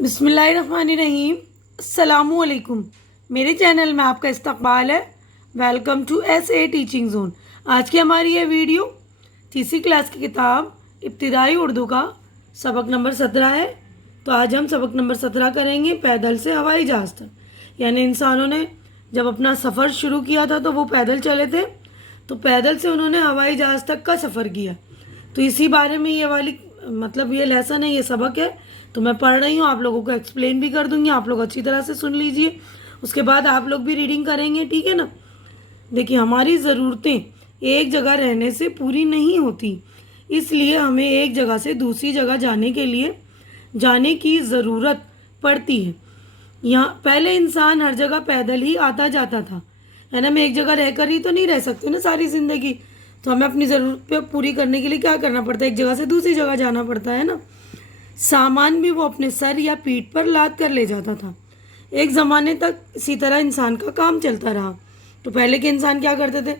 بسم اللہ الرحمن الرحیم۔ السلام علیکم، میرے چینل میں آپ کا استقبال ہے۔ Welcome to S A teaching zone. آج کی ہماری یہ ویڈیو تیسری کلاس کی کتاب ابتدائی اردو کا سبق نمبر 17 ہے۔ تو آج ہم سبق نمبر 17 کریں گے، پیدل سے ہوائی جہاز تک۔ یعنی انسانوں نے جب اپنا سفر شروع کیا تھا تو وہ پیدل چلے تھے، تو پیدل سے انہوں نے ہوائی جہاز تک کا سفر کیا۔ تو اسی بارے میں یہ والی یہ لیسن ہے، یہ سبق ہے۔ تو میں پڑھ رہی ہوں، آپ لوگوں کو ایکسپلین بھی کر دوں گی، آپ لوگ اچھی طرح سے سن لیجئے، اس کے بعد آپ لوگ بھی ریڈنگ کریں گے، ٹھیک ہے نا۔ دیکھیے، ہماری ضرورتیں ایک جگہ رہنے سے پوری نہیں ہوتی، اس لیے ہمیں ایک جگہ سے دوسری جگہ جانے کی ضرورت پڑتی ہے۔ یہاں پہلے انسان ہر جگہ پیدل ہی آتا جاتا تھا، ہے نا۔ ہم ایک جگہ رہ کر ہی تو نہیں رہ سکتے نا ساری زندگی، تو ہمیں اپنی ضرورت پہ پوری کرنے کے لیے کیا کرنا پڑتا ہے، ایک جگہ سے دوسری جگہ جانا پڑتا ہے نا۔ سامان بھی وہ اپنے سر یا پیٹھ پر لاد کر لے جاتا تھا۔ ایک زمانے تک اسی طرح انسان کا کام چلتا رہا۔ تو پہلے کے انسان کیا کرتے تھے،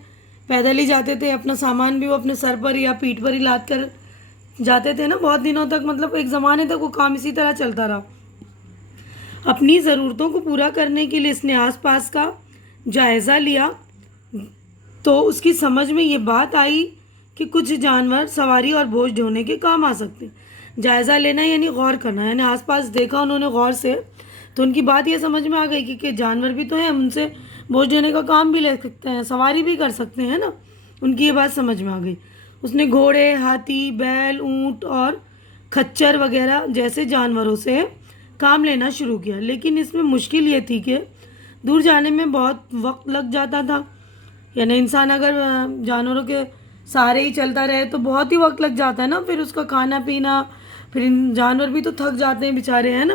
پیدل ہی جاتے تھے، اپنا سامان بھی وہ اپنے سر پر یا پیٹھ پر ہی لاد کر جاتے تھے نا، بہت دنوں تک، مطلب ایک زمانے تک وہ کام اسی طرح چلتا رہا۔ اپنی ضرورتوں کو پورا کرنے کے لیے اس نے آس پاس کا جائزہ لیا، تو اس کی سمجھ میں یہ بات آئی کہ کچھ جانور سواری اور بوجھ ڈھونے کے کام آ سکتے ہیں۔ جائزہ لینا یعنی غور کرنا، یعنی آس پاس دیکھا انہوں نے غور سے، تو ان کی بات یہ سمجھ میں آ گئی کہ جانور بھی تو ہیں، ان سے بوجھ ڈھونے کا کام بھی لے سکتے ہیں، سواری بھی کر سکتے ہیں نا۔ ان کی یہ بات سمجھ میں آ گئی۔ اس نے گھوڑے، ہاتھی، بیل، اونٹ اور کھچر وغیرہ جیسے جانوروں سے کام لینا شروع کیا، لیکن اس میں مشکل یہ تھی کہ دور جانے میں بہت وقت لگ جاتا تھا۔ یعنی انسان اگر جانوروں کے سارے ہی چلتا رہے تو بہت ہی وقت لگ جاتا ہے نا، پھر اس کا کھانا پینا، پھر جانور بھی تو تھک جاتے ہیں بیچارے، ہیں نا۔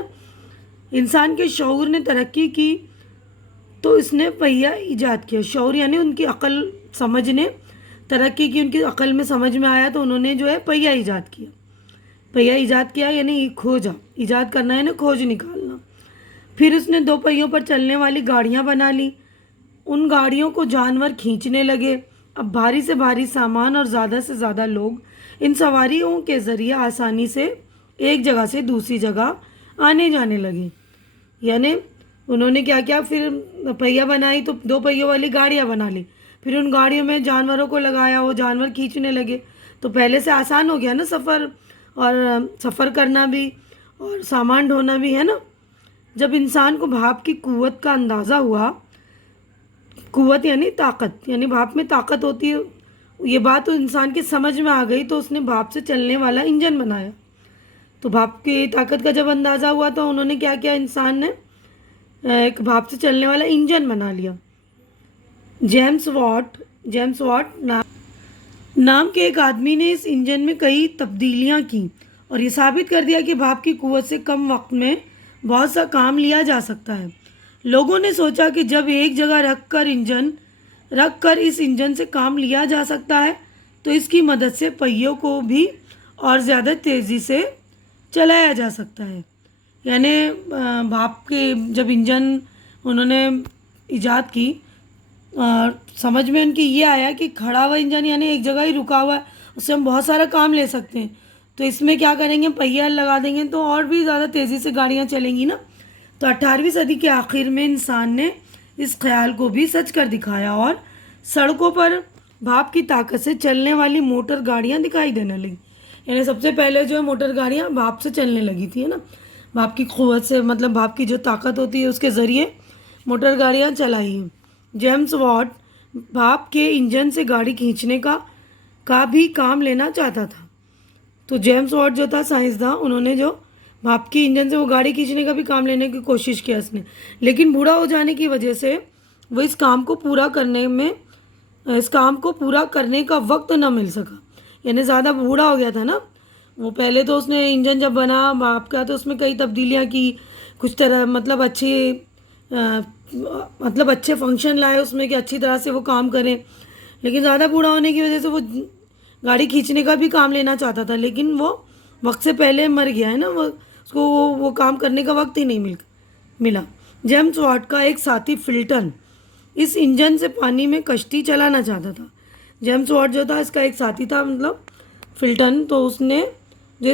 انسان کے شعور نے ترقی کی تو اس نے پہیہ ایجاد کیا۔ شعور یعنی ان کی عقل سمجھ نے ترقی کی، ان کی عقل میں سمجھ میں آیا تو انہوں نے جو ہے پہیہ ایجاد کیا۔ پہیہ ایجاد کیا یعنی کھوجا، ایجاد کرنا یعنی کھوج نکالنا۔ پھر اس نے 2 پہیوں پر چلنے والی گاڑیاں بنا لی۔ ان گاڑیوں کو جانور کھینچنے لگے۔ اب بھاری سے بھاری سامان اور زیادہ سے زیادہ لوگ ان سواریوں کے ذریعے آسانی سے ایک جگہ سے دوسری جگہ آنے جانے لگے۔ یعنی انہوں نے کیا کیا، پھر پہیہ بنائی تو 2 پہیوں والی گاڑیاں بنا لی، پھر ان گاڑیوں میں جانوروں کو لگایا، وہ جانور کھینچنے لگے، تو پہلے سے آسان ہو گیا نا سفر، اور سفر کرنا بھی اور سامان ڈھونا بھی، ہے نا۔ جب انسان کو بھاپ کی قوت کا اندازہ ہوا، قوت یعنی طاقت، یعنی بھاپ میں طاقت ہوتی ہے، یہ بات تو انسان کے سمجھ میں آ گئی، تو اس نے بھاپ سے چلنے والا انجن بنایا۔ تو بھاپ کی طاقت کا جب اندازہ ہوا تو انہوں نے کیا کیا، انسان نے ایک بھاپ سے چلنے والا انجن بنا لیا۔ جیمس واٹ نام کے ایک آدمی نے اس انجن میں کئی تبدیلیاں کی اور یہ ثابت کر دیا کہ بھاپ کی قوت سے کم وقت میں بہت سا کام لیا جا سکتا ہے۔ لوگوں نے سوچا کہ جب ایک جگہ رکھ کر اس انجن سے کام لیا جا سکتا ہے تو اس کی مدد سے پہیوں کو بھی اور زیادہ تیزی سے چلایا جا سکتا ہے۔ یعنی بھاپ کے جب انجن انہوں نے ایجاد کی، اور سمجھ میں ان کی یہ آیا کہ کھڑا ہوا انجن یعنی ایک جگہ ہی رکا ہوا ہے، اس سے ہم بہت سارا کام لے سکتے ہیں، تو اس میں کیا کریں گے، پہیہ لگا دیں گے تو اور بھی زیادہ تیزی سے گاڑیاں چلیں گی نا۔ تو 18ویں صدی کے آخر میں انسان نے اس خیال کو بھی سچ کر دکھایا اور سڑکوں پر بھاپ کی طاقت سے چلنے والی موٹر گاڑیاں دکھائی دینے لگی۔ یعنی سب سے پہلے جو ہے موٹر گاڑیاں بھاپ سے چلنے لگی تھی، ہے نا۔ بھاپ کی قوت سے، مطلب بھاپ کی جو طاقت ہوتی ہے اس کے ذریعے موٹر گاڑیاں چلائی ہیں۔ جیمس واٹ بھاپ کے انجن سے گاڑی کھینچنے کا بھی کام لینا چاہتا تھا۔ تو جیمس واٹ جو تھا سائنسداں، انہوں نے جو بھاپ کی انجن سے وہ گاڑی کھینچنے کا بھی کام لینے کی کوشش کیا اس نے، لیکن بوڑھا ہو جانے کی وجہ سے وہ اس کام کو پورا کرنے کا وقت نہ مل سکا۔ یعنی زیادہ بوڑھا ہو گیا تھا نا وہ۔ پہلے تو اس نے انجن جب بنا بھاپ کا تو اس میں کئی تبدیلیاں کی، کچھ طرح مطلب اچھے فنکشن لائے اس میں کہ اچھی طرح سے وہ کام کریں، لیکن زیادہ بوڑھا ہونے کی وجہ سے وہ گاڑی کھینچنے کا بھی کام لینا چاہتا تھا، لیکن وہ وقت سے پہلے مر گیا ہے نا، اس کو وہ کام کرنے کا وقت ہی نہیں ملا۔ جیمس واٹ کا ایک ساتھی فلٹن اس انجن سے پانی میں کشتی چلانا چاہتا تھا۔ جیمس واٹ جو تھا اس کا ایک ساتھی تھا، مطلب فلٹن، تو اس نے جو